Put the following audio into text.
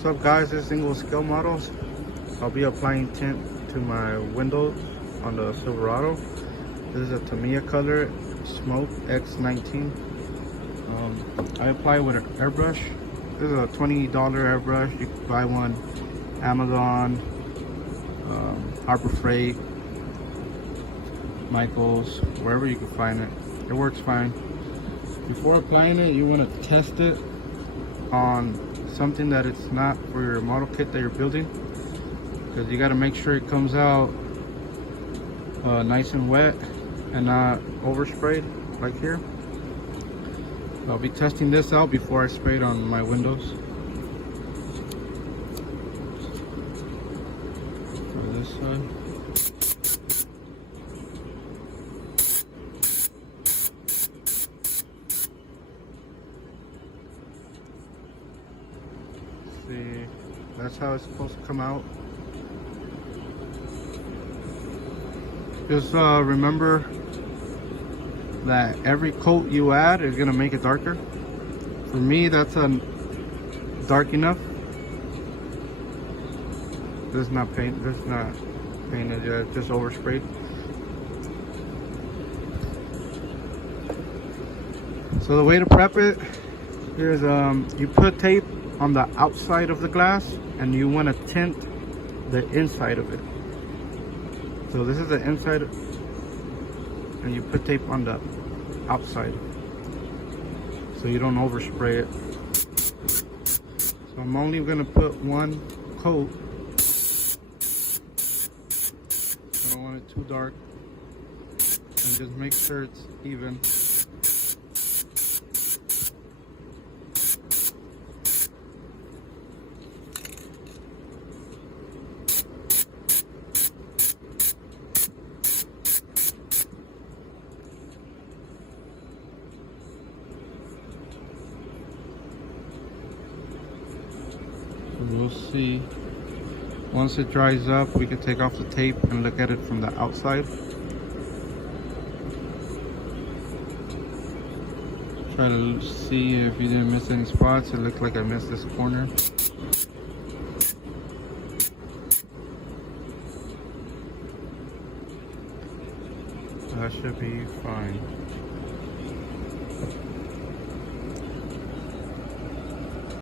What's up guys, this is Single Scale Models. I'll be applying tint to my windows on the Silverado. This is a Tamiya color, Smoke X-19. I apply with an airbrush. This is a $20 airbrush. You can buy one Amazon, Harbor Freight, Michaels, wherever you can find it. It works fine. Before applying it, you want to test it on something that it's not for your model kit that you're building, because you got to make sure it comes out nice and wet and not oversprayed like here. I'll be testing this out before I spray it on my windows. For this side. See, that's how it's supposed to come out. Just remember that every coat you add is gonna make it darker. For me, that's dark enough. This is not paint. This is not painted yet. Just oversprayed. So the way to prep it is you put tape on the outside of the glass and you want to tint the inside of it. So this is the inside and you put tape on the outside so you don't overspray it. So I'm only going to put one coat. I don't want it too dark, and just make sure it's even. We'll see. Once it dries up, we can take off the tape and look at it from the outside. Try to see if you didn't miss any spots. It looked like I missed this corner. That should be fine.